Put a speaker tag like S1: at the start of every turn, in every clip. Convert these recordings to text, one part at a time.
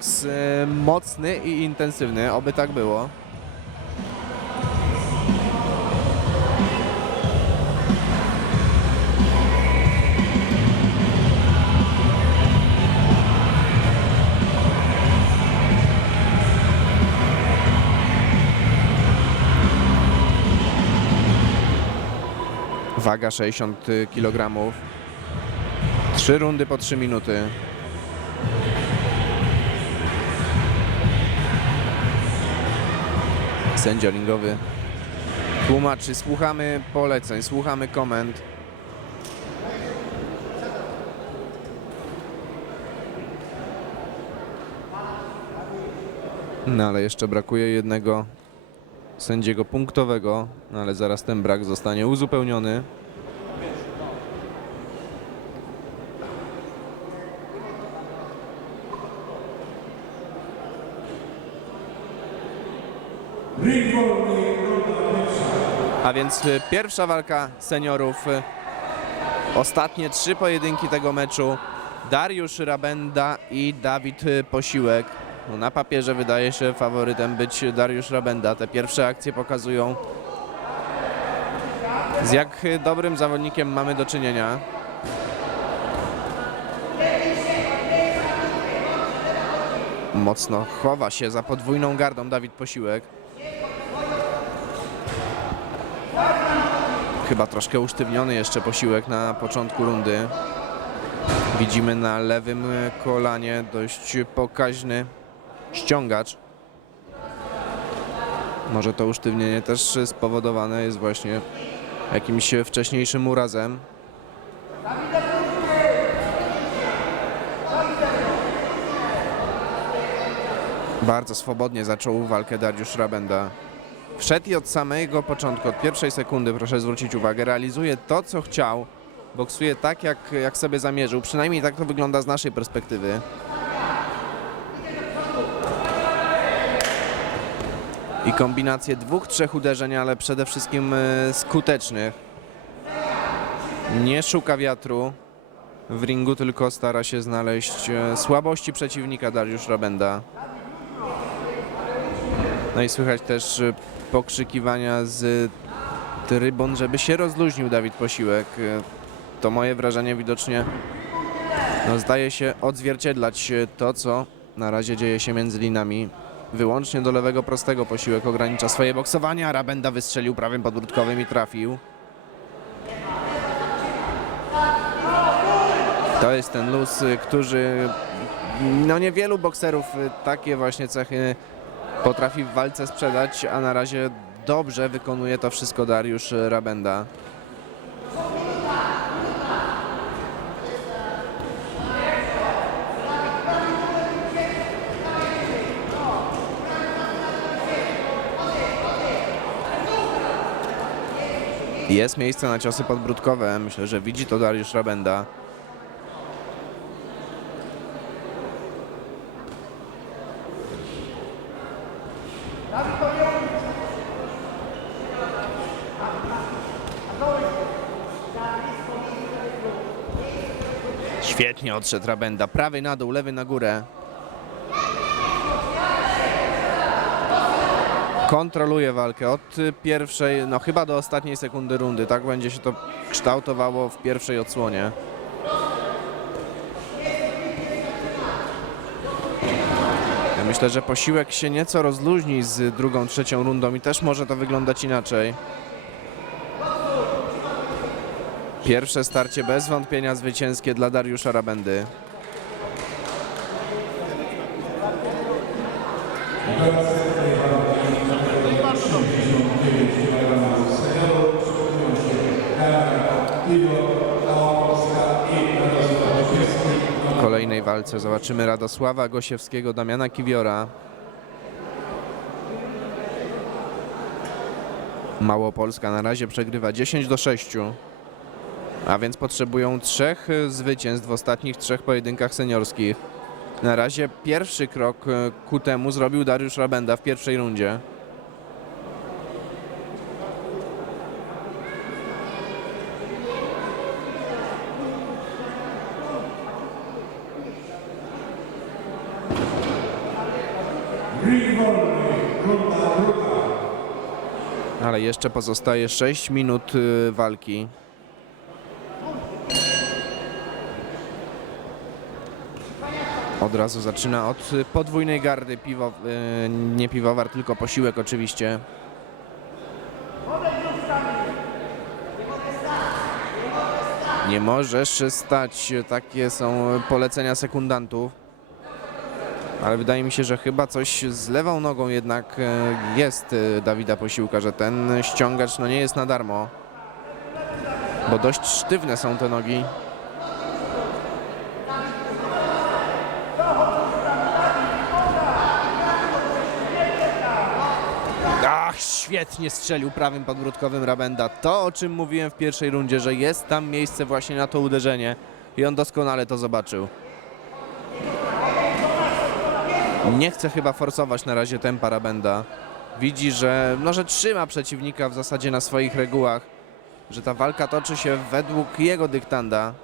S1: boks e, mocny i intensywny, oby tak było. Waga 60 kg. Trzy rundy po 3 minuty. Sędzia ringowy tłumaczy, słuchamy poleceń, słuchamy komend. No ale jeszcze brakuje jednego sędziego punktowego, no ale zaraz ten brak zostanie uzupełniony. A więc y, pierwsza walka seniorów. y, Ostatnie trzy pojedynki tego meczu. Dariusz Rabenda i Dawid y, Posiłek. No, na papierze wydaje się faworytem być Dariusz Rabenda. Te pierwsze akcje pokazują z jak dobrym zawodnikiem mamy do czynienia. Mocno chowa się za podwójną gardą Dawid Posiłek. Chyba troszkę usztywniony jeszcze posiłek na początku rundy. Widzimy na lewym kolanie dość pokaźny ściągacz. Może to usztywnienie też spowodowane jest właśnie jakimś wcześniejszym urazem. Bardzo swobodnie zaczął walkę Dariusz Rabenda. Wszedł i od samego początku, od pierwszej sekundy, proszę zwrócić uwagę, realizuje to, co chciał. Boksuje tak, jak, jak sobie zamierzył. Przynajmniej tak to wygląda z naszej perspektywy. I kombinacje dwóch, trzech uderzeń, ale przede wszystkim e, skutecznych. Nie szuka wiatru w ringu, tylko stara się znaleźć e, słabości przeciwnika Dariusz Rabenda. No i słychać też y, pokrzykiwania z trybun, żeby się rozluźnił Dawid Posiłek. To moje wrażenie widocznie no, zdaje się odzwierciedlać to, co na razie dzieje się między linami. Wyłącznie do lewego prostego Posiłek ogranicza swoje boksowanie, a Rabenda wystrzelił prawym podbródkowym i trafił. To jest ten luz, który no niewielu bokserów takie właśnie cechy potrafi w walce sprzedać, a na razie dobrze wykonuje to wszystko Dariusz Rabenda. Jest miejsce na ciosy podbródkowe. Myślę, że widzi to Dariusz Rabenda. Świetnie odszedł Rabenda. Prawy na dół, lewy na górę. Kontroluje walkę od pierwszej, no chyba do ostatniej sekundy rundy. Tak będzie się to kształtowało w pierwszej odsłonie. Ja myślę, że posiłek się nieco rozluźni z drugą, trzecią rundą i też może to wyglądać inaczej. Pierwsze starcie bez wątpienia zwycięskie dla Dariusza Rabendy. W kolejnej walce zobaczymy Radosława Gosiewskiego, Damiana Kiwiora. Małopolska na razie przegrywa 10 do 6. A więc potrzebują trzech y, zwycięstw w ostatnich trzech pojedynkach seniorskich. Na razie pierwszy krok y, ku temu zrobił Dariusz Rabenda w pierwszej rundzie. Ale jeszcze pozostaje 6 minut y, walki. Od razu zaczyna od podwójnej gardy, piwo, y, nie piwowar, tylko posiłek oczywiście. Nie możesz stać, takie są polecenia sekundantów. Ale wydaje mi się, że chyba coś z lewą nogą jednak e, jest e, Dawida Posiłka, że ten ściągacz no nie jest na darmo. Bo dość sztywne są te nogi. Świetnie strzelił prawym podbródkowym Rabenda. To, o czym mówiłem w pierwszej rundzie, że jest tam miejsce właśnie na to uderzenie. I on doskonale to zobaczył. Nie chce chyba forsować na razie tempa Rabenda. Widzi, że, no, że trzyma przeciwnika w zasadzie na swoich regułach. Że ta walka toczy się według jego dyktanda.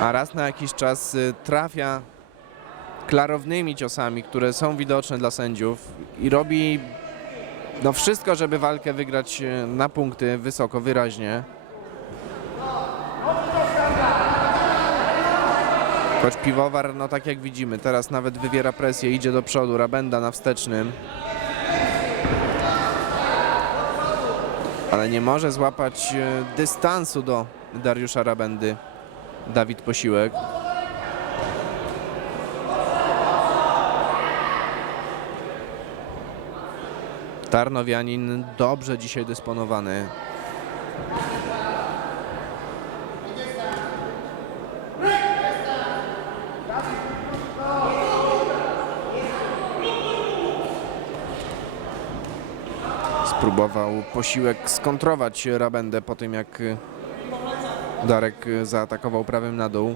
S1: A raz na jakiś czas y, trafia klarownymi ciosami, które są widoczne dla sędziów i robi no wszystko, żeby walkę wygrać e, na punkty wysoko, wyraźnie. Choć piwowar, no tak jak widzimy, teraz nawet wywiera presję, idzie do przodu, Rabenda na wstecznym. Ale nie może złapać e, dystansu do Dariusza Rabendy. Dawid Posiłek. Tarnowianin dobrze dzisiaj dysponowany. Spróbował posiłek skontrować Rabendę po tym jak Darek zaatakował prawym na dół.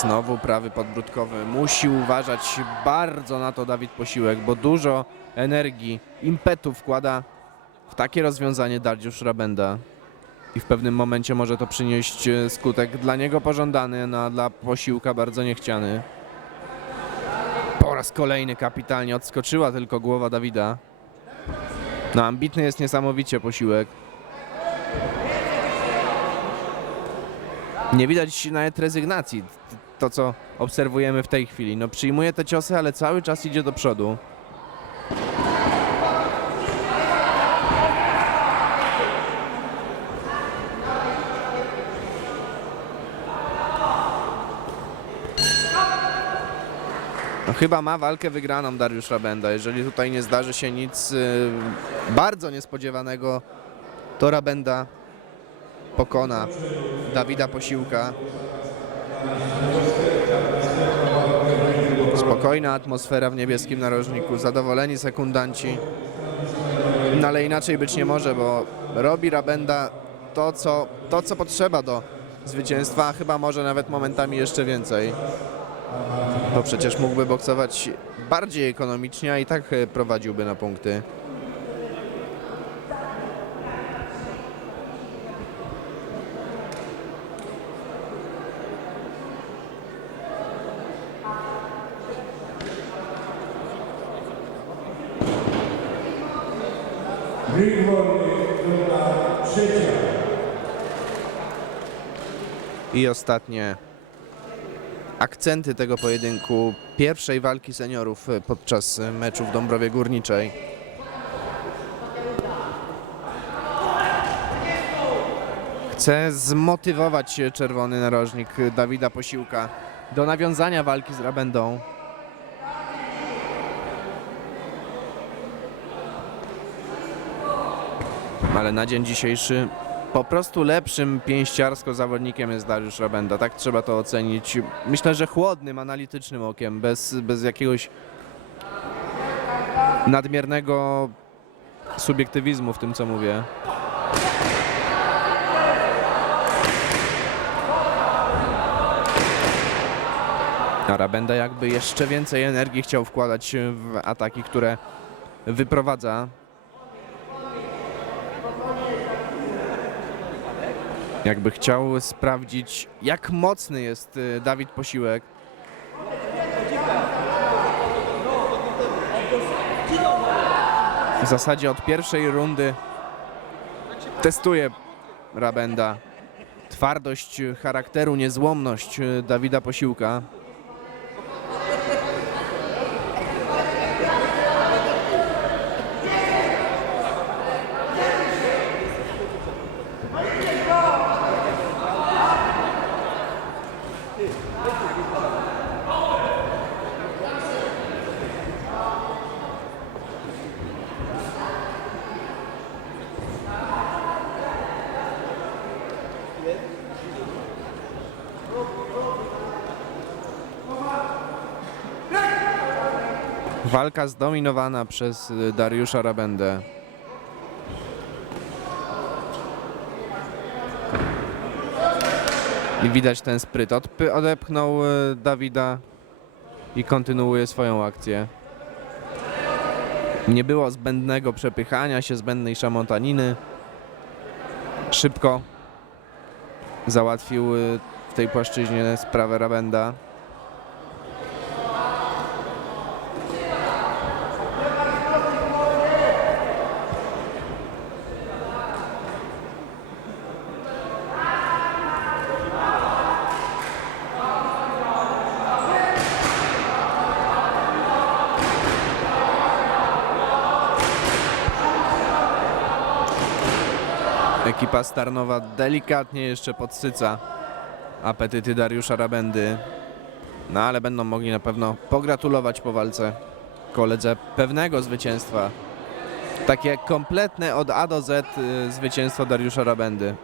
S1: Znowu prawy podbródkowy. Musi uważać bardzo na to Dawid Posiłek, bo dużo energii, impetu wkłada w takie rozwiązanie Dariusz Rabenda. I w pewnym momencie może to przynieść e, skutek dla niego pożądany, no a dla Posiłka bardzo niechciany. Po raz kolejny kapitalnie odskoczyła tylko głowa Dawida. No ambitny jest niesamowicie Posiłek. Nie widać nawet rezygnacji. To, co obserwujemy w tej chwili. No, przyjmuje te ciosy, ale cały czas idzie do przodu. No, chyba ma walkę wygraną Dariusz Rabenda. Jeżeli tutaj nie zdarzy się nic y, bardzo niespodziewanego, to Rabenda pokona Dawida Posiłka. Spokojna atmosfera w niebieskim narożniku, zadowoleni sekundanci. No ale inaczej być nie może, bo robi Rabenda to, co, to, co potrzeba do zwycięstwa, a chyba może nawet momentami jeszcze więcej. Bo przecież mógłby boksować bardziej ekonomicznie, a i tak e, prowadziłby na punkty. I ostatnie akcenty tego pojedynku pierwszej walki seniorów podczas meczu w Dąbrowie Górniczej. Chce zmotywować czerwony narożnik Dawida Posiłka do nawiązania walki z Rabendą. Ale na dzień dzisiejszy po prostu lepszym pięściarsko zawodnikiem jest Dariusz Rabenda. Tak trzeba to ocenić. Myślę, że chłodnym, analitycznym okiem, bez, bez jakiegoś nadmiernego subiektywizmu w tym, co mówię. A Rabenda jakby jeszcze więcej energii chciał wkładać w ataki, które wyprowadza Jakby chciał sprawdzić, jak mocny jest y, Dawid Posiłek. W zasadzie od pierwszej rundy testuje Rabenda twardość charakteru, niezłomność y, Dawida Posiłka. Walka zdominowana przez y, Dariusza Rabendę. I widać ten spryt. Odpy, odepchnął y, Dawida i kontynuuje swoją akcję. Nie było zbędnego przepychania się, zbędnej szamotaniny. Szybko załatwił y, w tej płaszczyźnie sprawę Rabenda. Ekipa Starnowa delikatnie jeszcze podsyca apetyty Dariusza Rabendy. No ale będą mogli na pewno pogratulować po walce koledze pewnego zwycięstwa. Takie kompletne od A do Z y, zwycięstwo Dariusza Rabendy.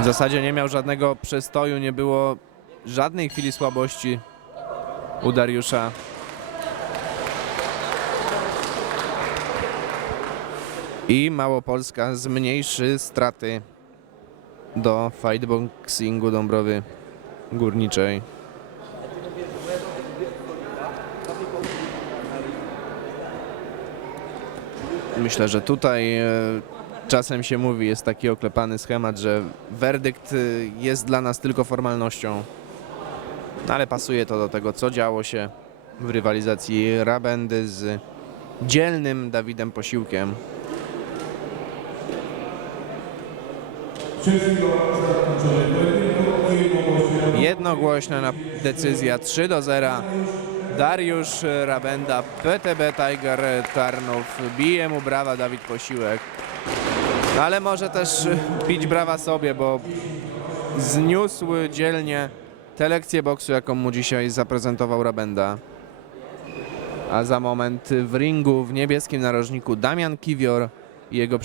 S1: W zasadzie nie miał żadnego przestoju, nie było żadnej chwili słabości u Dariusza. I Małopolska zmniejszy straty do fightboxingu Dąbrowy Górniczej. Myślę, że tutaj e, czasem się mówi, jest taki oklepany schemat, że werdykt e, jest dla nas tylko formalnością. No ale pasuje to do tego, co działo się w rywalizacji Rabendy z dzielnym Dawidem Posiłkiem.
S2: Przez chwilę zakończony pojedynku ujmowości
S1: Jednogłośna na decyzja 3 do 0. Dariusz Rabenda, PTB Tiger Tarnów. Bije mu brawa Dawid Posiłek. No ale może też bić brawa sobie, bo zniósł dzielnie tę lekcję boksu, jaką mu dzisiaj zaprezentował Rabenda. A za moment w ringu w niebieskim narożniku Damian Kiwior i jego